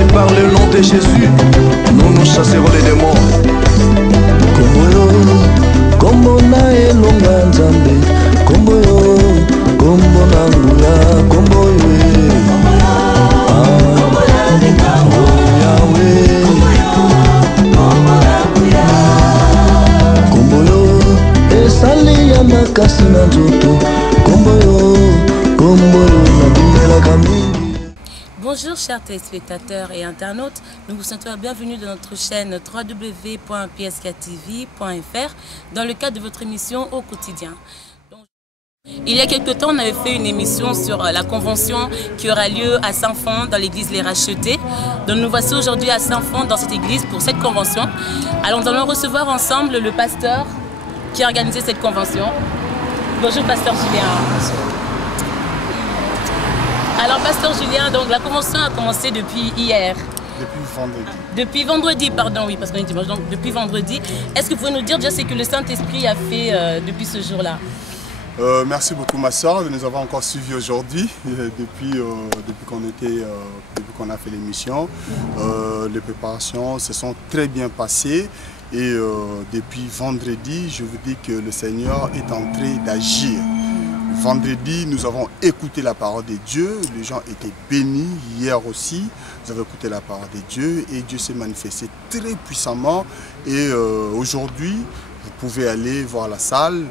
C'est par le nom de Jésus, nous chasserons les démons. Komboyo, kombo na elonga nzambe. Komboyo, kombo na ngula. Komboyo, Yahweh. Komboyo, esali ya makasi na nzoto. Komboyo, komboyo na bimela kambi. Bonjour chers téléspectateurs et internautes, nous vous souhaitons la bienvenue dans notre chaîne www.pskTV.fr dans le cadre de votre émission Au quotidien. Il y a quelque temps, on avait fait une émission sur la convention qui aura lieu à Saint-Fond dans l'église Les Rachetés. Donc nous voici aujourd'hui à Saint-Fond dans cette église pour cette convention. Alors nous allons recevoir ensemble le pasteur qui a organisé cette convention. Bonjour pasteur Julien. Alors, pasteur Julien, donc la convention a commencé depuis hier. Depuis vendredi. Depuis vendredi, pardon, oui, parce qu'on est dimanche, donc depuis vendredi. Est-ce que vous pouvez nous dire déjà ce que le Saint-Esprit a fait depuis ce jour-là? Merci beaucoup ma soeur de nous avoir encore suivis aujourd'hui, depuis qu'on a fait l'émission. Les préparations se sont très bien passées et depuis vendredi, je vous dis que le Seigneur est en train d'agir. Vendredi, nous avons écouté la parole de Dieu, les gens étaient bénis, hier aussi, nous avons écouté la parole de Dieu et Dieu s'est manifesté très puissamment. Et aujourd'hui, vous pouvez aller voir la salle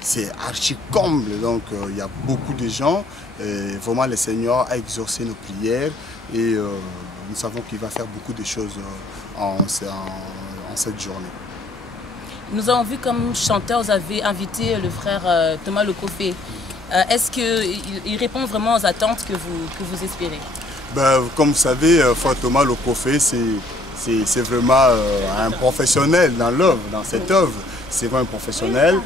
c'est archi comble, donc il y a beaucoup de gens. Vraiment, le Seigneur a exaucé nos prières et nous savons qu'il va faire beaucoup de choses en cette journée. Nous avons vu comme chanteur, vous avez invité le frère Thomas Lokofé. Est-ce qu'il répond vraiment aux attentes que vous espérez? Comme vous savez, frère Thomas Lokofé, c'est vraiment un professionnel dans l'œuvre, dans cette œuvre. C'est vraiment un professionnel.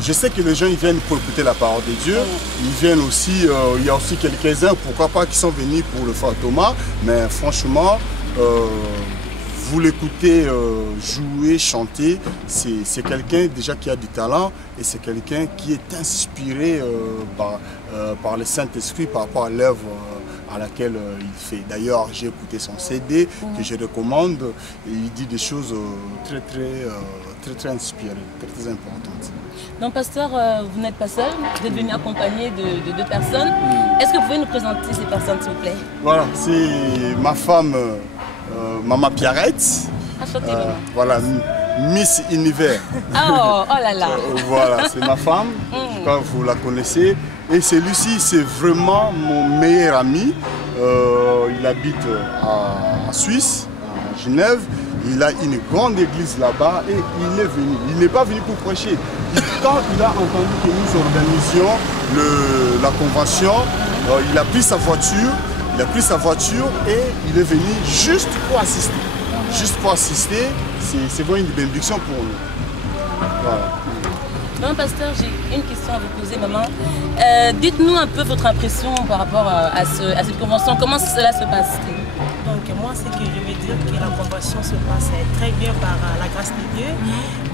Je sais que les gens ils viennent pour écouter la parole de Dieu. Ils viennent aussi, il y a aussi quelques-uns, pourquoi pas, qui sont venus pour le frère Thomas. Mais franchement, vous l'écoutez jouer, chanter, c'est quelqu'un déjà qui a du talent et c'est quelqu'un qui est inspiré par le Saint-Esprit par rapport à l'œuvre à laquelle il fait. D'ailleurs, j'ai écouté son CD que je recommande et il dit des choses très inspirées, très importantes. Donc pasteur, vous n'êtes pas seul, vous êtes venu accompagné de deux personnes. Est-ce que vous pouvez nous présenter ces personnes s'il vous plaît? Voilà, c'est ma femme, Maman Pierrette. Voilà, Miss Univers. Oh là là. Voilà, c'est ma femme, je crois que vous la connaissez. Et celui-ci, c'est vraiment mon meilleur ami. Il habite en Suisse, à Genève. Il a une grande église là-bas et il est venu. Il n'est pas venu pour prêcher. Quand il a entendu que nous organisions la convention, il a pris sa voiture. Et il est venu juste pour assister. Juste pour assister, c'est vraiment une bénédiction pour nous. Voilà. Non, pasteur, j'ai une question à vous poser, maman. Dites-nous un peu votre impression par rapport à cette convention. Comment cela se passe? Donc moi, ce que je veux dire, que la convention se passe très bien par la grâce de Dieu.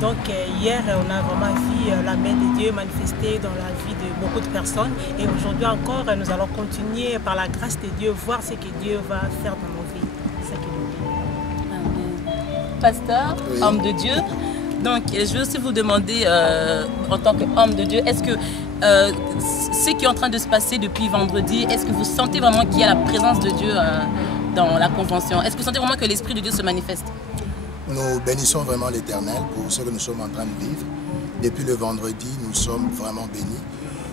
Donc hier, on a vraiment vu la main de Dieu manifester dans la vie de beaucoup de personnes. Et aujourd'hui encore, nous allons continuer par la grâce de Dieu, voir ce que Dieu va faire dans nos vies. C'est ce que nous disons. Pasteur, oui. Homme de Dieu. Donc je veux aussi vous demander, en tant qu'homme de Dieu, est-ce que ce qui est en train de se passer depuis vendredi, est-ce que vous sentez vraiment qu'il y a la présence de Dieu dans la convention? Est-ce que vous sentez vraiment que l'Esprit de Dieu se manifeste? Nous bénissons vraiment l'Éternel pour ce que nous sommes en train de vivre. Depuis le vendredi, nous sommes vraiment bénis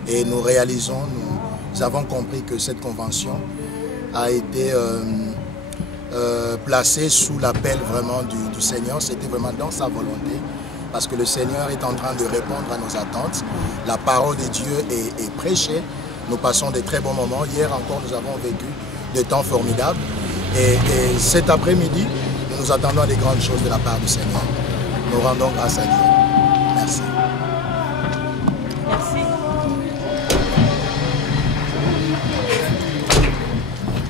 et nous réalisons, nous avons compris que cette convention a été placée sous l'appel vraiment du Seigneur. C'était vraiment dans sa volonté parce que le Seigneur est en train de répondre à nos attentes. La parole de Dieu est prêchée. Nous passons de très bons moments. Hier encore, nous avons vécu des temps formidables. Et cet après-midi, nous attendons des grandes choses de la part du Seigneur. Nous rendons grâce à Dieu. Merci. Merci.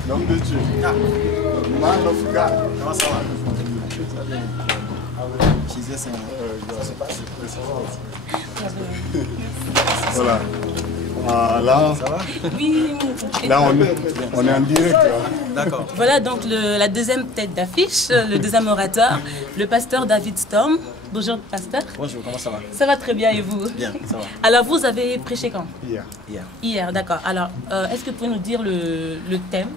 L'homme de Dieu. Man of God. Comment ça va? Voilà. Là, Ça va? Oui. là on est en direct. D'accord. Voilà donc la deuxième tête d'affiche, le deuxième orateur, le pasteur David Storm. Bonjour pasteur. Bonjour, comment ça va? Ça va très bien et vous? Bien, ça va. Alors vous avez prêché quand? Hier. Hier, d'accord. Alors est-ce que vous pouvez nous dire le thème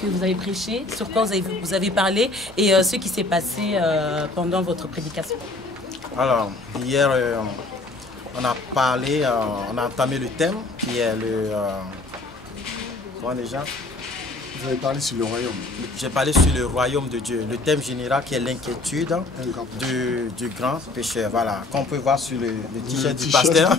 que vous avez prêché, sur quoi vous avez parlé et ce qui s'est passé pendant votre prédication? Alors, hier, on a parlé, on a entamé le thème qui est le... comment déjà? Vous avez parlé sur le royaume. J'ai parlé sur le royaume de Dieu. Le thème général qui est l'inquiétude du grand pécheur. Voilà, qu'on peut voir sur le t-shirt du pasteur.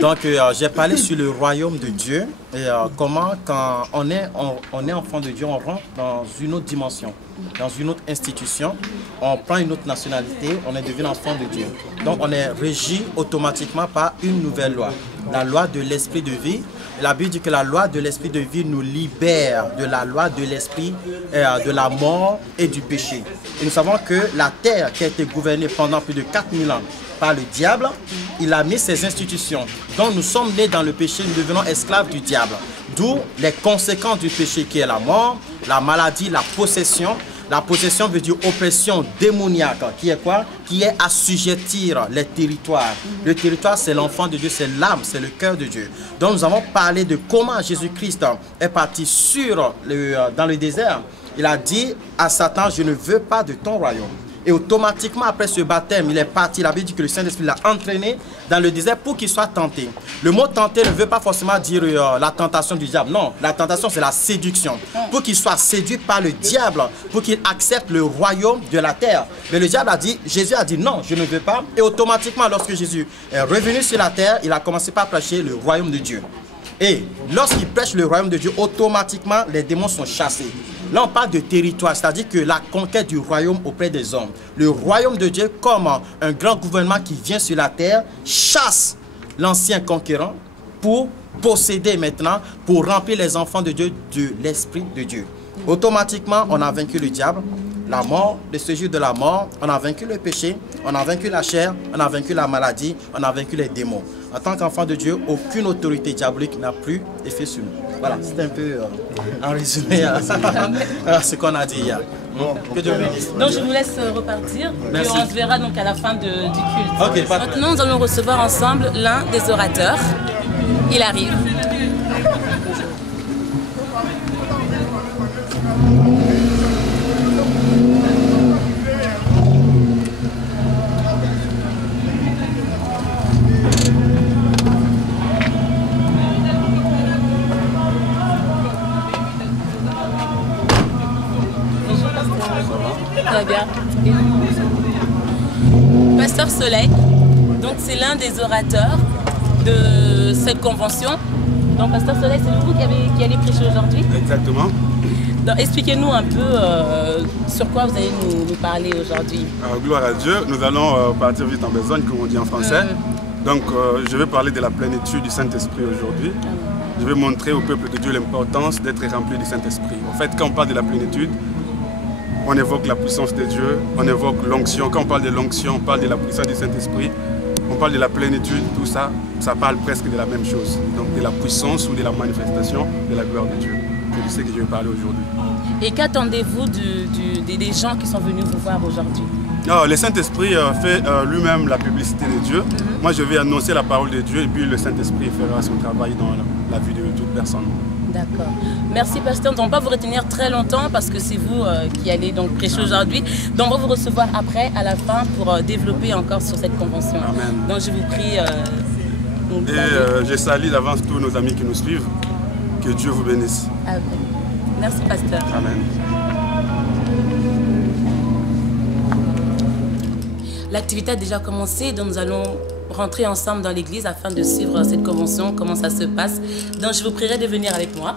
Donc, j'ai parlé sur le royaume de Dieu et comment, quand on est enfant de Dieu, on rentre dans une autre dimension, dans une autre institution, on prend une autre nationalité, on est devenu enfant de Dieu. Donc, on est régi automatiquement par une nouvelle loi, la loi de l'esprit de vie. La Bible dit que la loi de l'esprit de vie nous libère de la loi de l'esprit de la mort et du péché. Et nous savons que la terre qui a été gouvernée pendant plus de 4000 ans par le diable, il a mis ses institutions. Donc nous sommes nés dans le péché, nous devenons esclaves du diable. D'où les conséquences du péché qui est la mort, la maladie, la possession. La possession veut dire oppression démoniaque, qui est quoi? Qui est assujettir les territoires. Le territoire, c'est l'enfant de Dieu, c'est l'âme, c'est le cœur de Dieu. Donc nous avons parlé de comment Jésus-Christ est parti dans le désert. Il a dit à Satan, je ne veux pas de ton royaume. Et automatiquement, après ce baptême, il est parti. La Bible dit que le Saint-Esprit l'a entraîné dans le désert pour qu'il soit tenté. Le mot tenté ne veut pas forcément dire la tentation du diable. Non, la tentation, c'est la séduction. Pour qu'il soit séduit par le diable, pour qu'il accepte le royaume de la terre. Mais le diable a dit, Jésus a dit non, je ne veux pas. Et automatiquement, lorsque Jésus est revenu sur la terre, il a commencé par prêcher le royaume de Dieu. Et lorsqu'il prêche le royaume de Dieu, automatiquement, les démons sont chassés. Là, on parle de territoire, c'est-à-dire que la conquête du royaume auprès des hommes. Le royaume de Dieu, comme un grand gouvernement qui vient sur la terre, chasse l'ancien conquérant pour posséder maintenant, pour remplir les enfants de Dieu de l'Esprit de Dieu. Automatiquement, on a vaincu le diable, la mort, le séjour de la mort, on a vaincu le péché, on a vaincu la chair, on a vaincu la maladie, on a vaincu les démons. En tant qu'enfant de Dieu, aucune autorité diabolique n'a plus effet sur nous. Voilà, c'est un peu en résumé ce qu'on a dit hier. Que Dieu bénisse. Donc je vous laisse repartir. Merci. Et on se verra donc à la fin du culte. Ok, pas de Maintenant, nous allons recevoir ensemble l'un des orateurs. Il arrive. Très bien. Pasteur Soleil, donc c'est l'un des orateurs de cette convention. Donc Pasteur Soleil, c'est vous qui allez prêcher aujourd'hui? Exactement. Donc expliquez-nous un peu sur quoi vous allez nous parler aujourd'hui. Gloire à Dieu, nous allons partir vite en besogne, comme on dit en français. Donc je vais parler de la plénitude du Saint-Esprit aujourd'hui. Je vais montrer au peuple de Dieu l'importance d'être rempli du Saint-Esprit. En fait, quand on parle de la plénitude, on évoque la puissance de Dieu, on évoque l'onction. Quand on parle de l'onction, on parle de la puissance du Saint-Esprit. On parle de la plénitude, tout ça, ça parle presque de la même chose. Donc de la puissance ou de la manifestation de la gloire de Dieu. C'est de ce que je vais parler aujourd'hui. Et qu'attendez-vous des gens qui sont venus vous voir aujourd'hui? Le Saint-Esprit fait lui-même la publicité de Dieu. Moi, je vais annoncer la parole de Dieu et puis le Saint-Esprit fera son travail dans la vie de toute personne. D'accord. Merci pasteur. Nous ne allons pas vous retenir très longtemps parce que c'est vous qui allez donc prêcher aujourd'hui. Donc on va vous recevoir après, à la fin, pour développer encore sur cette convention. Amen. Donc je vous prie. Je salue d'avance tous nos amis qui nous suivent. Que Dieu vous bénisse. Amen. Merci pasteur. Amen. L'activité a déjà commencé, donc nous allons rentrer ensemble dans l'église afin de suivre cette convention, comment ça se passe. Donc je vous prierai de venir avec moi.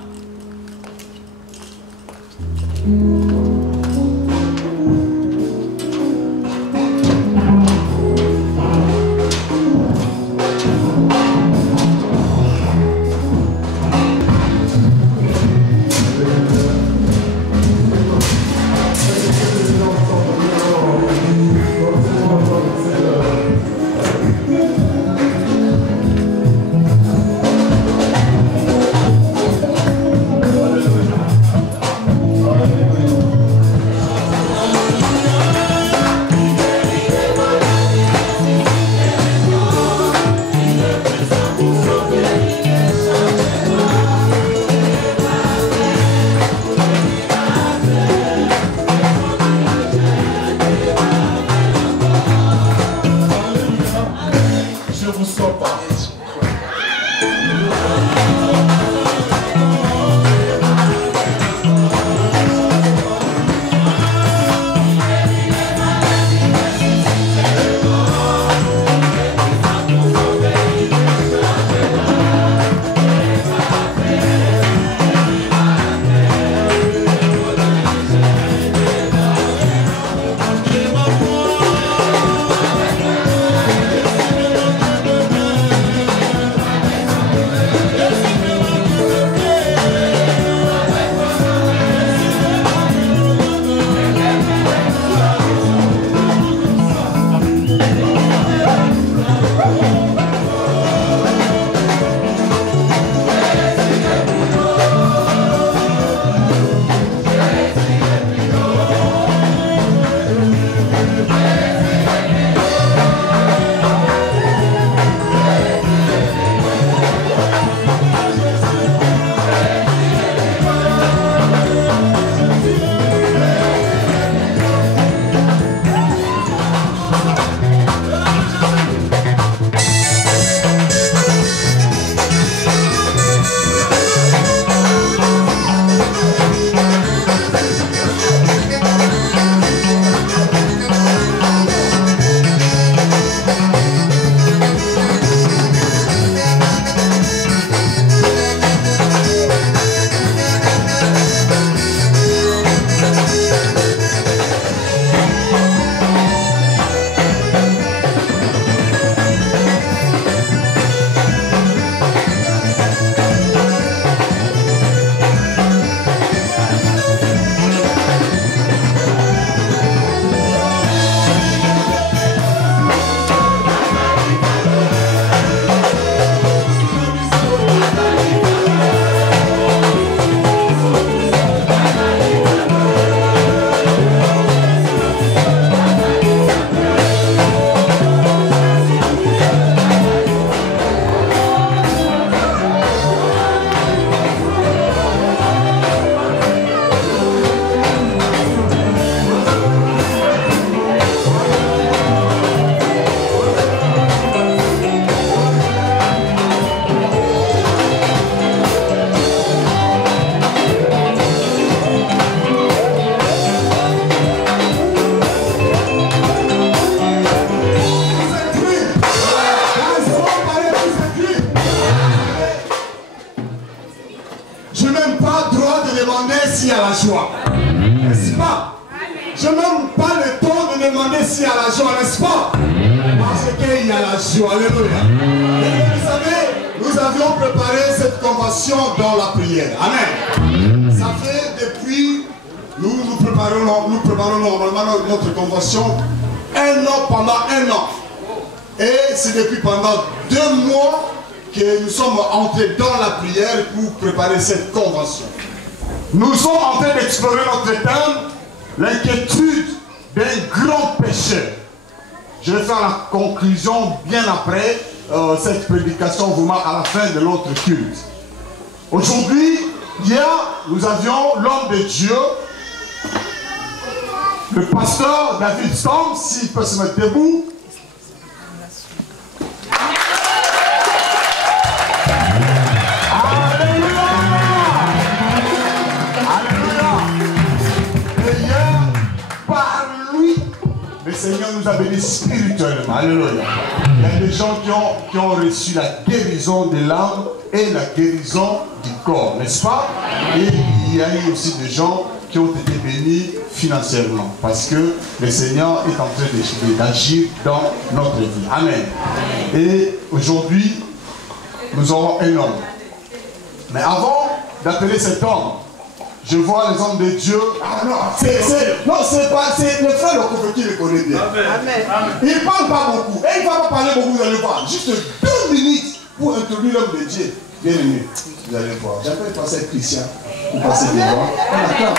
demander s'il y a la joie. N'est-ce pas? Je n'ai même pas le temps de demander s'il y a la joie, n'est-ce pas? Parce qu'il y a la joie. Alléluia. Et vous savez, nous avions préparé cette convention dans la prière. Amen. Ça fait depuis, nous préparons normalement notre convention pendant un an. Et c'est depuis pendant 2 mois que nous sommes entrés dans la prière pour préparer cette convention. Nous sommes en train d'explorer notre thème, l'inquiétude d'un grand pécheur. Je vais faire la conclusion bien après cette prédication, vraiment à la fin de notre culte. Aujourd'hui, hier, nous avions l'homme de Dieu, le pasteur David Storm, s'il peut se mettre debout. Le Seigneur nous a bénis spirituellement. Alléluia. Il y a des gens qui ont reçu la guérison de l'âme et la guérison du corps, n'est-ce pas? Et il y a eu aussi des gens qui ont été bénis financièrement parce que le Seigneur est en train d'agir dans notre vie. Amen. Et aujourd'hui, nous aurons un homme. Mais avant d'appeler cet homme, je vois les hommes de Dieu. Ah non, c'est le frère Lokofo qui le connaît bien. Amen. Il ne parle pas beaucoup. Et il ne va pas parler beaucoup, vous allez voir. Juste 2 minutes pour introduire l'homme de Dieu. Bien aimé, vous allez voir. J'appelle passer Christian. Vous passez devant. On attend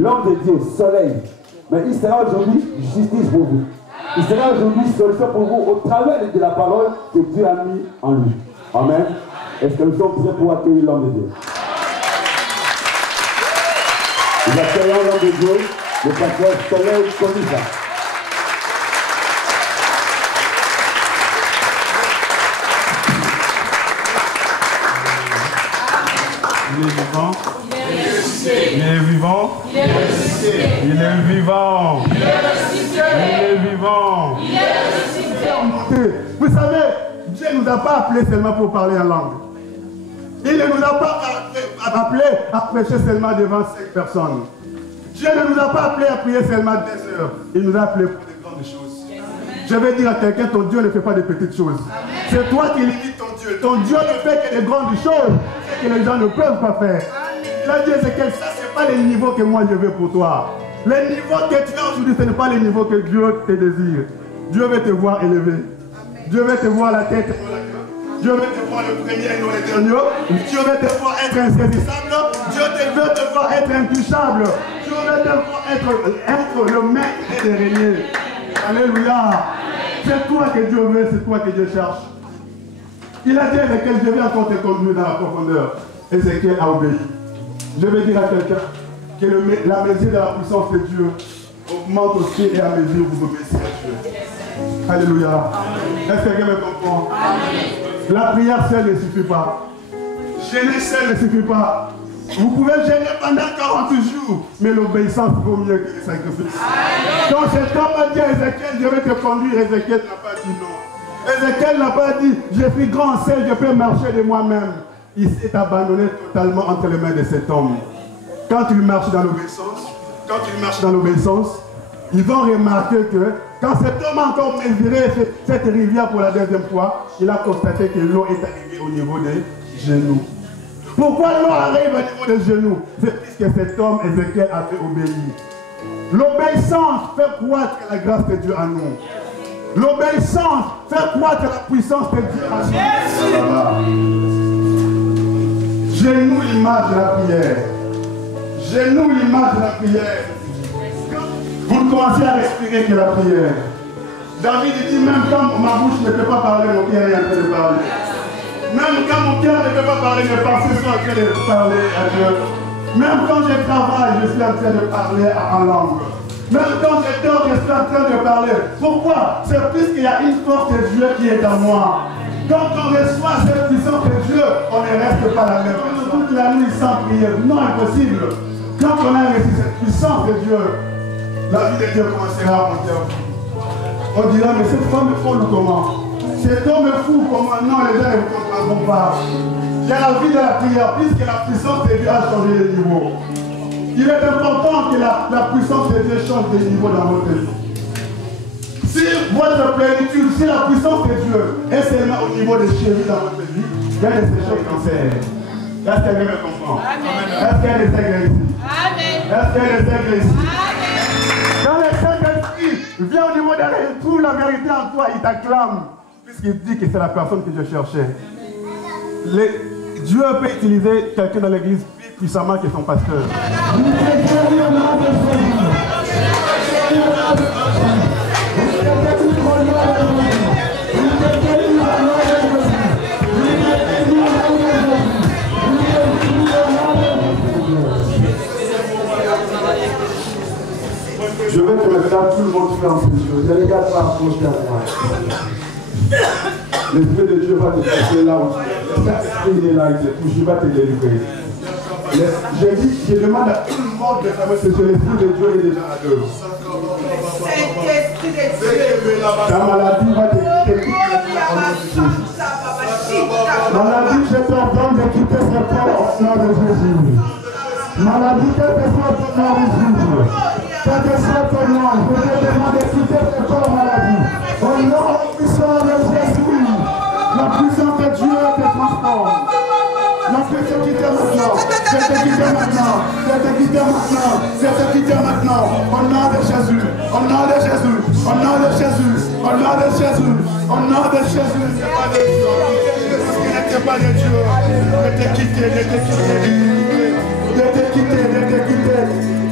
L'homme de Dieu, soleil, mais il sera aujourd'hui justice pour vous. Il sera aujourd'hui solution pour vous au travers de la parole que Dieu a mis en lui. Amen. Est-ce que nous sommes prêts pour accueillir l'homme de Dieu? Nous accueillons l'homme de Dieu, le pasteur Soleil Komisa. Il est vivant. Il est vivant. Il est ressuscité. Il est vivant. Il est ressuscité. Il est vivant. Il est ressuscité. Vous savez, Dieu ne nous a pas appelés seulement pour parler en langue. Il ne nous a pas appelés à prêcher seulement devant 5 personnes. Dieu ne nous a pas appelés à prier seulement 2 heures. Il nous a appelés pour de grandes choses. Je vais dire à quelqu'un, ton Dieu ne fait pas de petites choses. C'est toi qui limites ton Dieu. Ton Dieu ne fait que de grandes choses que les gens ne peuvent pas faire. Il a dit Ézéchiel, ça c'est pas les niveaux que moi je veux pour toi. Les niveaux que tu as aujourd'hui, ce n'est pas les niveaux que Dieu te désire. Dieu veut te voir élevé. Dieu veut te voir la tête. Dieu veut te voir le premier et non le dernier. Dieu veut te voir être insaisissable. Dieu veut te voir être intouchable. Dieu veut te voir être le maître et le régner. Alléluia. C'est toi que Dieu veut, c'est toi que Dieu cherche. Il a dit à Ézéchiel, je vais encore te conduire dans la profondeur. Ézéchiel a obéi. Je vais dire à quelqu'un que la mesure de la puissance de Dieu augmente aussi et à mesure où vous obéissez à Dieu. Alléluia. Est-ce que quelqu'un me comprend? La prière seule ne suffit pas. Gêner seul ne suffit pas. Vous pouvez gêner pendant 40 jours, mais l'obéissance vaut mieux que les sacrifices. Donc cet homme a dit à Ézéchiel, je vais te conduire. Ézéchiel n'a pas dit non. Ézéchiel n'a pas dit, je suis grand seul, je peux marcher de moi-même. Il s'est abandonné totalement entre les mains de cet homme. Quand il marche dans l'obéissance, ils vont remarquer que quand cet homme a encore mesuré cette rivière pour la 2e fois, il a constaté que l'eau est arrivée au niveau des genoux. Pourquoi l'eau arrive au niveau des genoux? C'est puisque cet homme, Ézéchiel, a fait obéir. L'obéissance fait croître la grâce de Dieu en nous. L'obéissance fait croître la puissance de Dieu en nous. Genoux l'image de la prière. Genoux l'image de la prière. Vous commencez à respirer que la prière. David dit, même quand ma bouche ne peut pas parler, mon cœur est en train de parler. Même quand mon cœur ne peut pas parler, mes pensées sont en train de parler à Dieu. Même quand je travaille, je suis en train de parler en langue. Même quand je dors, je suis en train de parler. Pourquoi? C'est puisqu'il y a une force de Dieu qui est en moi. Quand on reçoit cette puissance de Dieu, on ne reste pas la même. Toute la nuit sans prière, non, impossible. Quand on a reçu cette puissance de Dieu, la vie de Dieu commencera à monter en vous. On dira, mais cette femme est folle ou comment? Cet homme est fou comment? Non, les gens ne vous comprendront pas. Il y a la vie de la prière, puisque la puissance de Dieu a changé de niveau. Il est important que la puissance de Dieu change de niveau dans votre vie. Si votre plénitude, si la puissance de Dieu est seulement au niveau des chéris dans votre vie, il y a des échecs cancers. Est-ce qu'elle me comprend? Est-ce qu'elle est aigre ici? Est-ce qu'elle est aigre ici? Quand le Saint-Esprit vient au niveau de trouve la vérité en toi, il t'acclame. Puisqu'il dit que c'est la personne que je cherchais. Dieu peut utiliser quelqu'un dans l'église plus puissamment que son pasteur. Je veux que maintenant tout le monde fasse une chose. Ne regarde pas approcher à moi. L'Esprit de Dieu va te toucher là où tu es. L'Esprit est là, il te touche, il va te délivrer. Je demande à tout le monde de savoir que l'Esprit de Dieu est déjà à l'œuvre. Ta maladie va te quitter. Maladie, je t'ordonne de quitter ce corps au nom de Jésus. Maladie, quel que soit ton nom, Jésus. Quel que soit ton nom, je te demande de quitter ce corps maladie. Au nom puissant de Jésus, la puissance de Dieu te transforme. La puissance quitte maintenant. Je te quitte maintenant. Je te quitte maintenant. Je te quitte maintenant. Au nom de Jésus. Au nom de Jésus. Au nom de Jésus. Au nom de Jésus. Au nom de Jésus. Ce n'est pas de Dieu. Je t'ai quitté. Je t'ai quitté. Je t'ai quitté. Je t'ai quitté.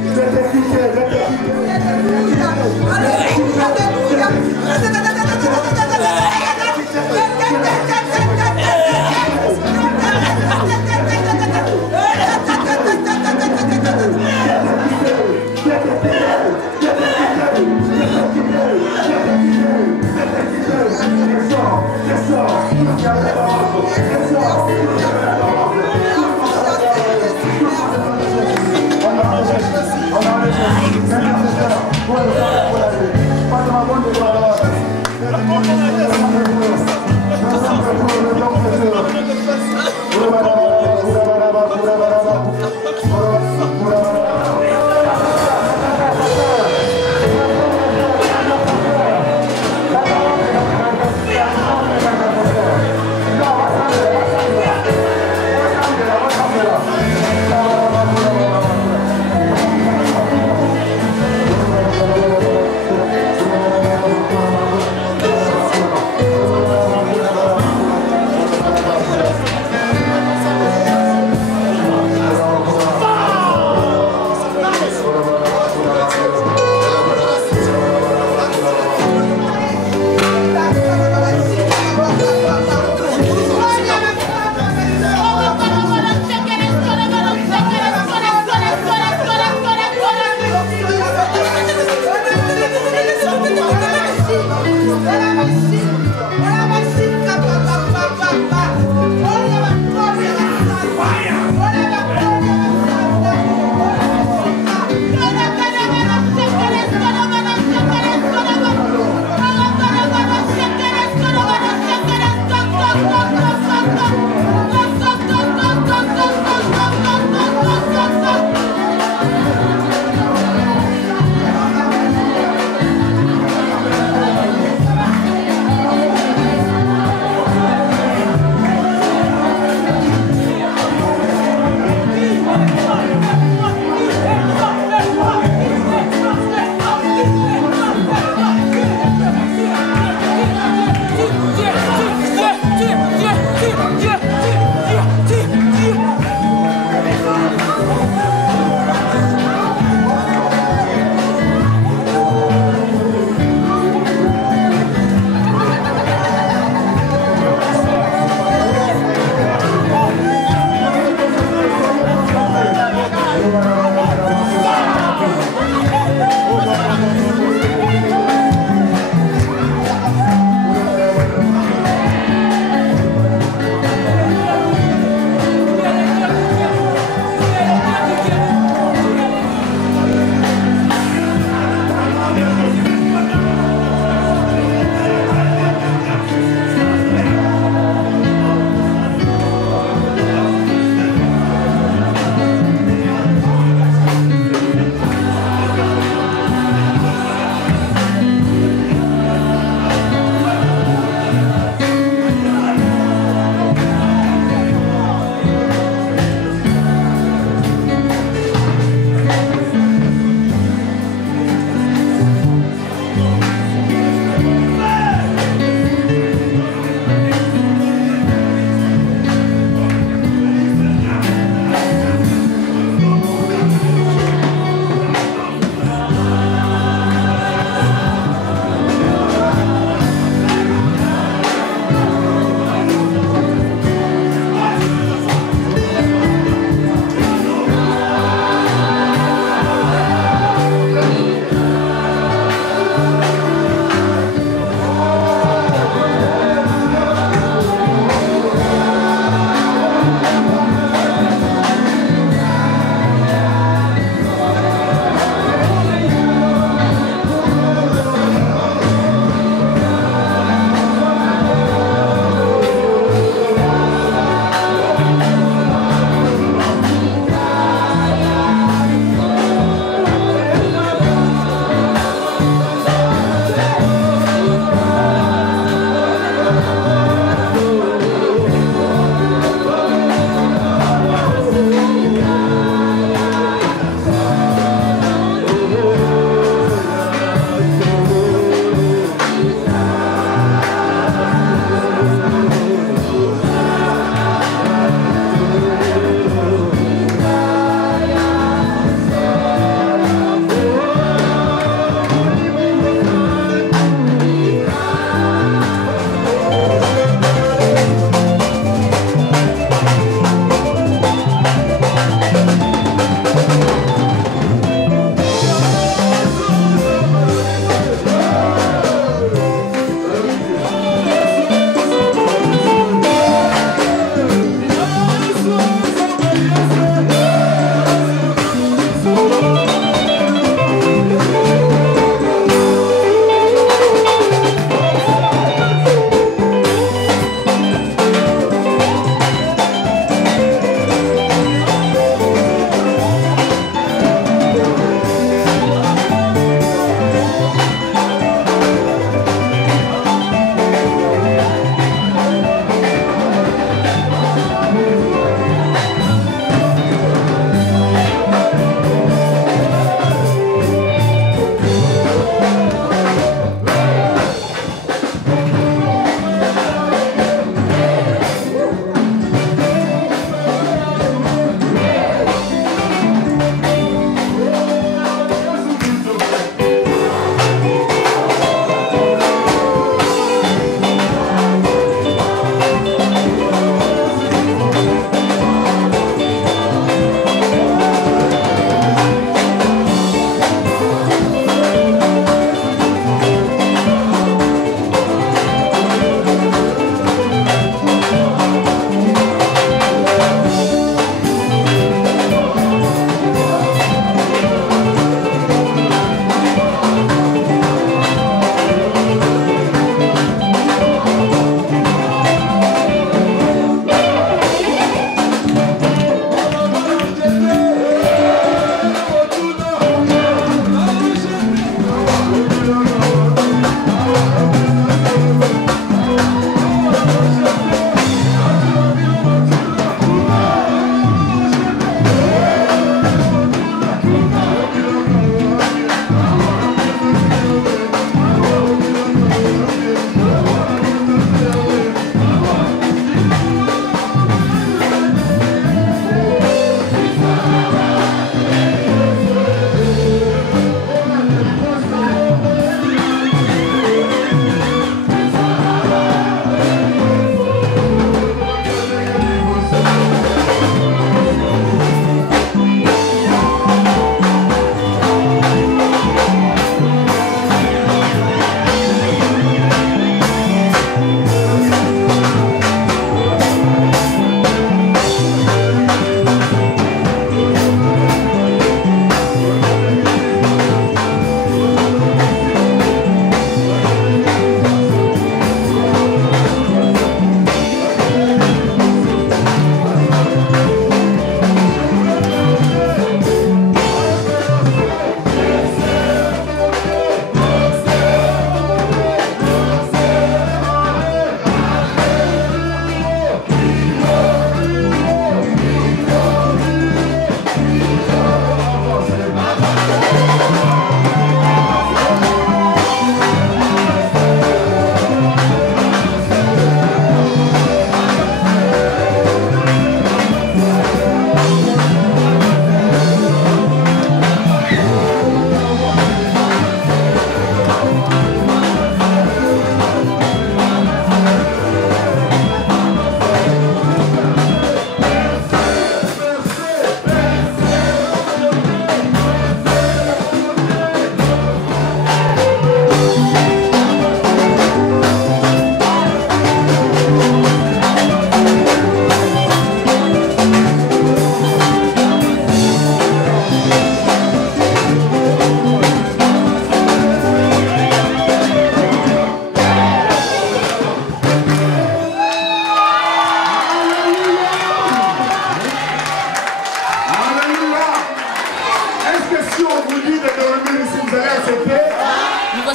Je t'ai quitté. Je t'ai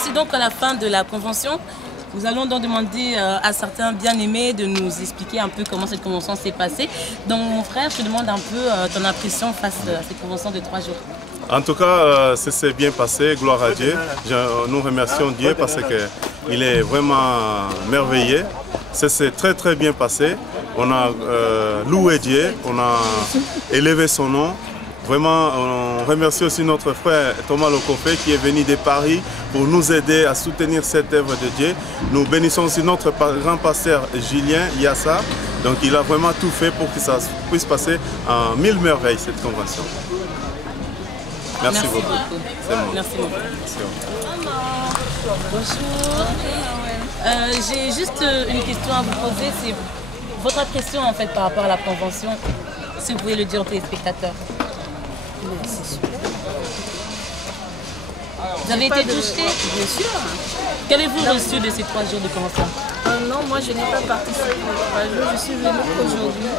Voici donc à la fin de la convention. Nous allons donc demander à certains bien-aimés de nous expliquer un peu comment cette convention s'est passée. Donc mon frère, je te demande un peu ton impression face à cette convention de 3 jours. En tout cas, ça s'est bien passé, gloire à Dieu. Nous remercions Dieu parce qu'il est vraiment merveilleux. Ça s'est très très bien passé. On a loué Dieu, on a élevé son nom. Vraiment, on remercie aussi notre frère Thomas Lokofé qui est venu de Paris pour nous aider à soutenir cette œuvre de Dieu. Nous bénissons aussi notre grand pasteur Julien Yassa. Donc il a vraiment tout fait pour que ça puisse passer en 1000 merveilles cette convention. Merci beaucoup. Merci beaucoup. Bonjour. J'ai juste une question à vous poser. C'est votre impression en fait par rapport à la convention, si vous pouvez le dire aux téléspectateurs. C'est super. Vous avez été touché? Bien sûr. Qu'avez-vous reçu de ces 3 jours de convention? Non, moi je n'ai pas participé aux 3 jours, je suis venue aujourd'hui.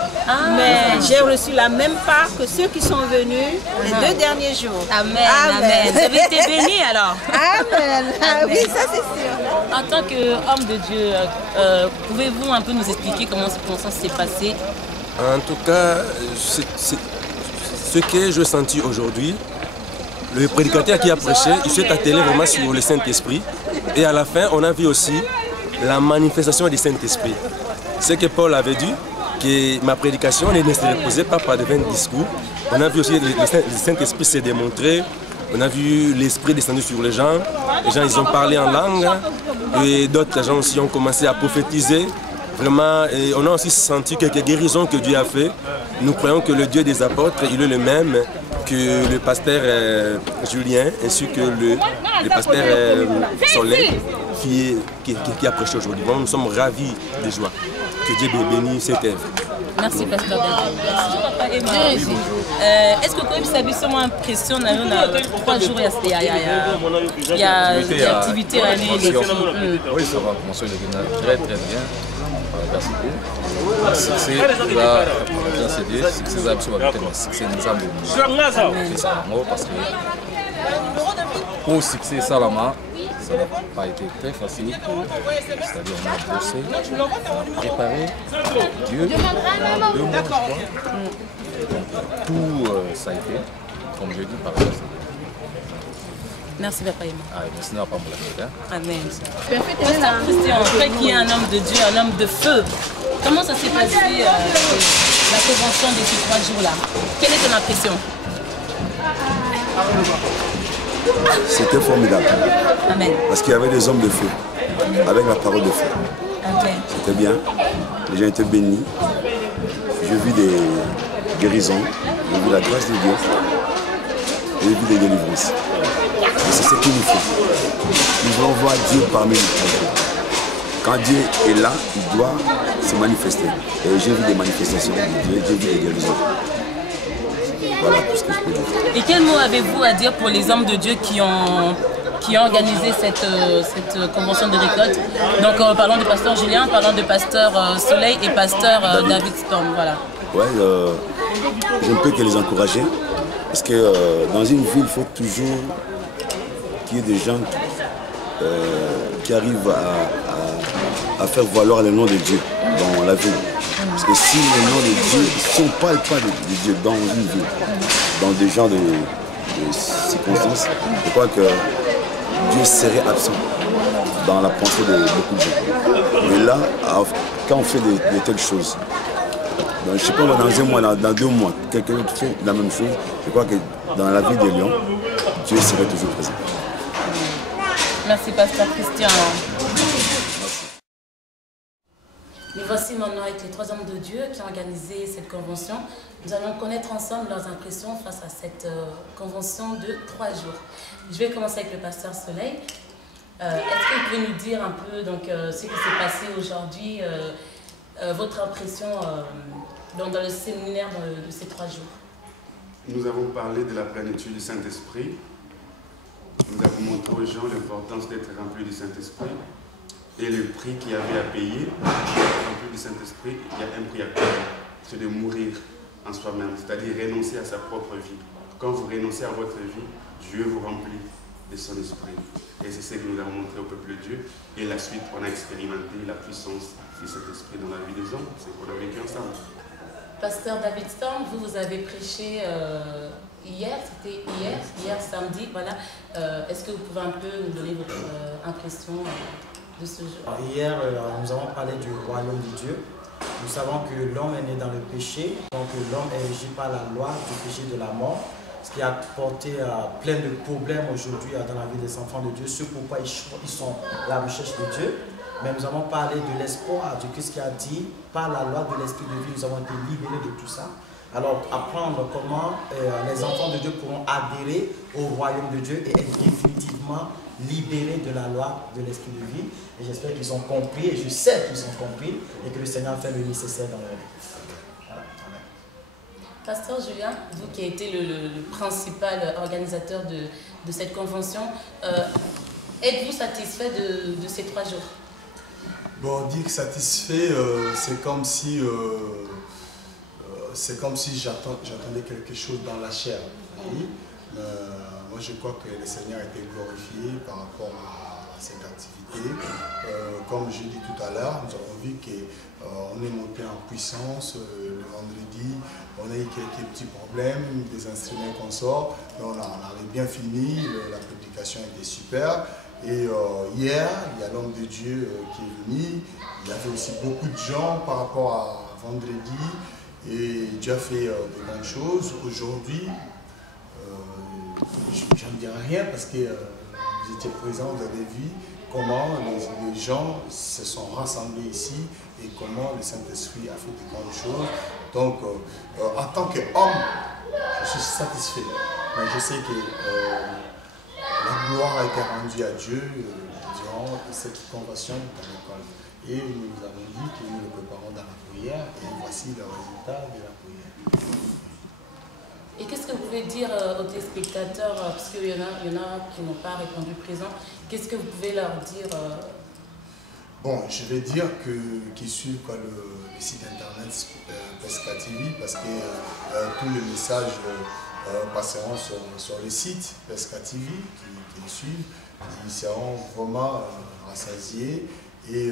Mais j'ai reçu la même part que ceux qui sont venus les 2 derniers jours. Amen, amen. Vous avez été bénis alors? Amen. Oui, ça c'est sûr. En tant qu'homme de Dieu, pouvez-vous un peu nous expliquer comment cette convention s'est passée? En tout cas, ce que j'ai senti aujourd'hui, le prédicateur qui a prêché, il s'est attelé vraiment sur le Saint-Esprit. Et à la fin, on a vu aussi la manifestation du Saint-Esprit. Ce que Paul avait dit, que ma prédication ne se reposait pas par de vains discours. On a vu aussi le Saint-Esprit s'est démontré. On a vu l'Esprit descendu sur les gens. Les gens, ils ont parlé en langue. Et d'autres gens aussi ont commencé à prophétiser. Vraiment, et on a aussi senti quelques guérisons que Dieu a fait. Nous croyons que le Dieu des apôtres, il est le même que le pasteur Julien, ainsi que le pasteur Soleil qui a prêché aujourd'hui. Nous sommes ravis de joie. Que Dieu bénisse cette œuvre. Merci, pasteur. Merci, papa Emma. Est-ce que vous pouvez savoir seulement impression dans 3 jours, il y a des activités à aller. Oui, ça va commencer très très bien. Merci beaucoup. Succès, là, bien c'est dit, succès absolument, succès nous a donné. C'est ça, parce que pour succès Salama, ça n'a pas été très facile. C'est-à-dire on a bossé, on a préparé Dieu pendant 2 mois, je crois. Donc tout ça a été, comme je dis, par rapport à ça. Merci, papa Emma. Merci, pas pour la Amen. Christian, après qu'il y ait un homme de Dieu, un homme de feu, comment ça s'est passé la convention de ces 3 jours-là? Quelle est ton impression? C'était formidable. Amen. Parce qu'il y avait des hommes de feu, avec la parole de feu. Okay. C'était bien. Les gens étaient bénis. J'ai vu des guérisons, j'ai vu la grâce de Dieu, j'ai vu des délivrances. Et c'est ce qu'il nous faut. Nous voulons voir Dieu parmi nous. Quand Dieu est là, il doit se manifester. Et j'ai vu des manifestations de Dieu, j'ai vu des guérisons. Voilà tout ce que je peux dire. Et quel mot avez-vous à dire pour les hommes de Dieu qui ont organisé cette convention de récolte? Donc parlons de pasteur Julien, parlons de pasteur Soleil et pasteur David Storm. Voilà. Ouais, je ne peux que les encourager. Parce que dans une ville, il faut toujours qu'il y ait des gens qui arrivent à faire valoir le nom de Dieu dans la ville. Parce que si le nom de Dieu, si on ne parle pas de Dieu dans une ville, dans des genres de circonstances, je crois que Dieu serait absent dans la pensée de beaucoup de gens. Mais là, quand on fait de telles choses, je ne sais pas, dans 1 mois, dans 2 mois, quelqu'un fait la même chose, je crois que dans la vie des lions, Dieu serait toujours présent. Merci, pasteur Christian. Nous voici maintenant avec les 3 hommes de Dieu qui ont organisé cette convention. Nous allons connaître ensemble leurs impressions face à cette convention de 3 jours. Je vais commencer avec le pasteur Soleil. Est-ce que vous pouvez nous dire un peu donc, ce qui s'est passé aujourd'hui, votre impression dans le séminaire de ces 3 jours? Nous avons parlé de la plénitude du Saint-Esprit. Nous avons montré aux gens l'importance d'être rempli du Saint-Esprit et le prix qu'il y avait à payer. Pour être rempli du Saint-Esprit, il y a un prix à payer, c'est de mourir en soi-même, c'est-à-dire renoncer à sa propre vie. Quand vous renoncez à votre vie, Dieu vous remplit de son esprit. Et c'est ce que nous avons montré au peuple de Dieu. Et la suite, on a expérimenté la puissance de cet esprit dans la vie des hommes. C'est qu'on a vécu ensemble. Pasteur David Storm, vous avez prêché hier, c'était hier samedi, voilà. Est-ce que vous pouvez un peu nous donner votre impression de ce jour? Hier, nous avons parlé du royaume de Dieu. Nous savons que l'homme est né dans le péché, donc l'homme est régi par la loi du péché de la mort, ce qui a porté plein de problèmes aujourd'hui dans la vie des enfants de Dieu, ce pourquoi ils sont à la recherche de Dieu. Mais nous avons parlé de l'espoir, de ce qui a dit, par la loi de l'esprit de vie, nous avons été libérés de tout ça. Alors, apprendre comment les enfants de Dieu pourront adhérer au royaume de Dieu et être définitivement libérés de la loi de l'esprit de vie. Et j'espère qu'ils ont compris, et je sais qu'ils ont compris, et que le Seigneur fait le nécessaire dans leur vie. Voilà. Pasteur Julien, vous qui avez été le principal organisateur de cette convention, êtes-vous satisfait de ces 3 jours? Bon, dire que satisfait, c'est comme si j'attendais quelque chose dans la chair. Oui. Moi, je crois que le Seigneur a été glorifié par rapport à cette activité. Comme je dis tout à l'heure, nous avons vu qu'on est monté en puissance le vendredi. On a eu quelques petits problèmes, des instruments qu'on sort, mais on avait bien fini, la prédication était super. Et hier, il y a l'homme de Dieu qui est venu. Il y avait aussi beaucoup de gens par rapport à vendredi. Et Dieu a fait de bonnes choses. Aujourd'hui, je ne dirai rien parce que vous étiez présents, vous avez vu comment les gens se sont rassemblés ici et comment le Saint-Esprit a fait de grandes choses. Donc, en tant qu'homme, je suis satisfait. Mais je sais que la gloire a été rendue à Dieu durant cette convention dans l'école. Et nous avons dit que nous le préparons dans la prière et voici le résultat de la prière. Et qu'est-ce que vous pouvez dire aux téléspectateurs, parce qu'il y en a qui n'ont pas répondu présent, qu'est-ce que vous pouvez leur dire Bon, je vais dire qu'ils suivent le site internet Pesca TV parce que tous les messages passeront sur le site Pesca TV qui les suivent. Ils seront vraiment rassasiés et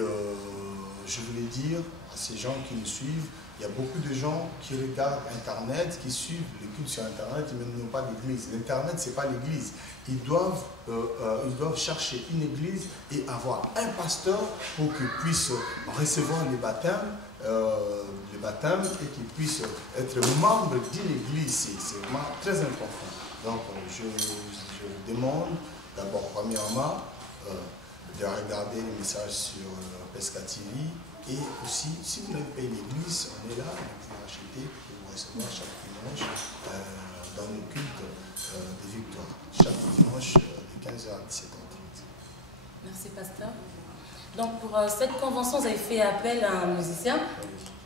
je voulais dire à ces gens qui nous suivent, il y a beaucoup de gens qui regardent Internet, qui suivent les cultes sur Internet, mais n'ont pas d'église. L'Internet, ce n'est pas l'église. Ils doivent chercher une église et avoir un pasteur pour qu'ils puissent recevoir les baptêmes et qu'ils puissent être membres d'une église. C'est vraiment très important. Donc, je vous demande d'abord, premièrement, de regarder les messages sur Pesca TV. Et aussi, si vous n'avez pas une église, on est là, vous pouvez acheter pour recevoir chaque dimanche dans nos cultes des victoires. Chaque dimanche de 15h à 17h30. Merci, pasteur. Donc, pour cette convention, vous avez fait appel à un musicien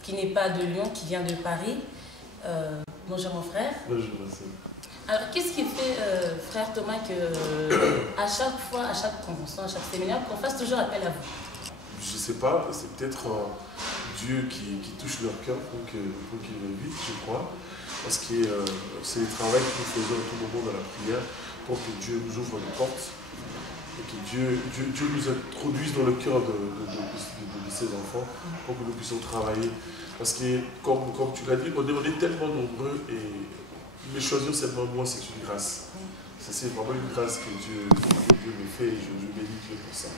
qui n'est pas de Lyon, qui vient de Paris. Bonjour, mon frère. Bonjour, merci. Alors, qu'est-ce qui fait, frère Thomas, qu'à chaque fois, à chaque convention, à chaque séminaire, qu'on fasse toujours appel à vous? Je ne sais pas, c'est peut-être Dieu qui touche leur cœur pour qu'ils le vivent, je crois. Parce que c'est le travail que nous faisons à tout moment dans la prière pour que Dieu nous ouvre les portes et que Dieu nous introduise dans le cœur de ses enfants pour que nous puissions travailler. Parce que, comme tu l'as dit, on est tellement nombreux et me choisir seulement moi, c'est une grâce. C'est vraiment une grâce que Dieu me fait et je bénis Dieu pour ça.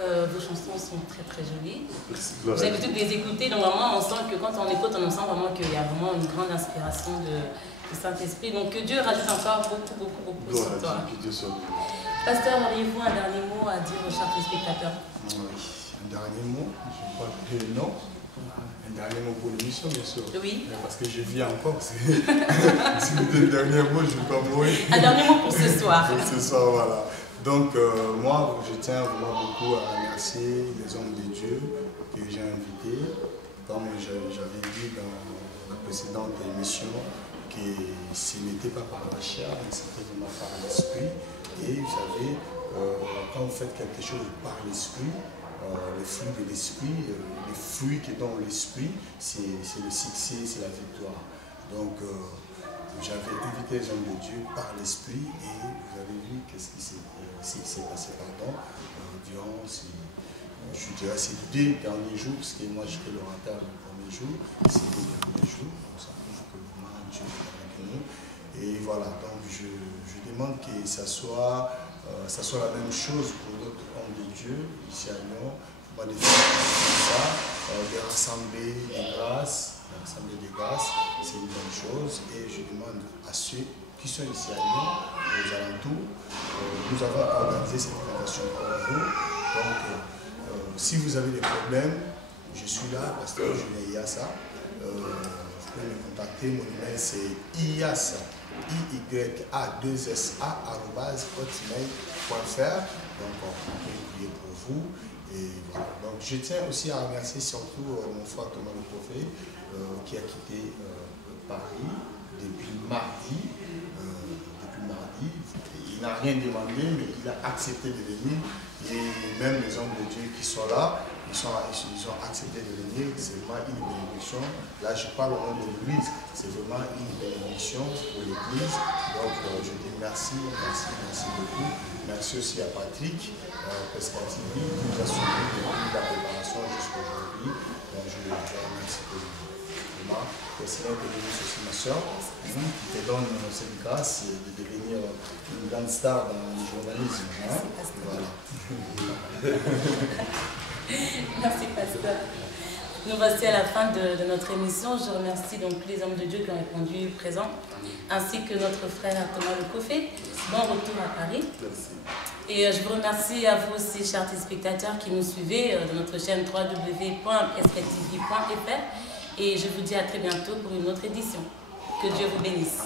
Vos chansons sont très très jolies. J'ai l'habitude de les écouter, donc vraiment on sent que quand on écoute, on sent vraiment qu'il y a vraiment une grande inspiration du Saint-Esprit. Donc que Dieu rajoute encore beaucoup sur toi. Pasteur, auriez-vous un dernier mot à dire aux chers téléspectateurs? Oui, un dernier mot, je crois que non. Un dernier mot pour l'émission, bien sûr. Oui. Parce que je vis encore. C'est le dernier mot, je ne vais pas mourir. Un dernier mot pour ce soir. Pour ce soir, voilà. Donc, moi, je tiens vraiment beaucoup à remercier les hommes de Dieu que j'ai invités. Comme j'avais dit dans la précédente émission, que ce n'était pas par la chair, mais c'était vraiment par l'esprit. Et vous savez, quand vous faites quelque chose par l'esprit, les fruits de l'esprit, les fruits qui sont dans l'esprit, c'est le succès, c'est la victoire. Donc, j'avais invité les hommes de Dieu par l'Esprit et vous avez vu qu'est-ce qui s'est passé durant je dirais ces 2 derniers jours, parce que moi j'étais l'orateur le premier jour, ces 2 derniers jours, on s'en trouve que vraiment Dieu est avec nous. Et voilà, donc je demande que ça soit la même chose pour d'autres hommes de Dieu ici à Lyon. On va les faire comme ça, des rassemblées de grâce. L'Assemblée des grâces, c'est une bonne chose. Et je demande à ceux qui sont ici à Lyon, aux alentours, nous avons organisé cette invitation pour vous. Donc, si vous avez des problèmes, je suis là, pasteur Julien Iyassa. Vous pouvez me contacter. Mon email c'est iyassa, iyasa@hotmail.fr. Donc, on peut prier pour vous. Et voilà. Donc, je tiens aussi à remercier surtout mon frère Thomas Le Prophet qui a quitté Paris depuis mardi. Il n'a rien demandé, mais il a accepté de venir. Et même les hommes de Dieu qui sont là, ils ont accepté de venir. C'est vraiment une bénédiction. Là, je parle au nom de l'Église. C'est vraiment une bénédiction pour l'Église. Donc, je dis merci beaucoup. Merci aussi à Patrick, Pescatini, qui nous a suivi depuis la préparation jusqu'à aujourd'hui. Donc, je remercie pour vraiment. Le Seigneur te bénisse aussi, ma soeur, qui te donne cette grâce de devenir une grande star dans le journalisme. Hein? Voilà. Merci, pasteur. Nous voici à la fin de notre émission. Je remercie donc les hommes de Dieu qui ont répondu présents, ainsi que notre frère Thomas Le Prophet. Bon retour à Paris. Merci. Et je vous remercie à vous aussi, chers téléspectateurs, qui nous suivez de notre chaîne www.prescatv.fr. Et je vous dis à très bientôt pour une autre édition. Que Dieu vous bénisse.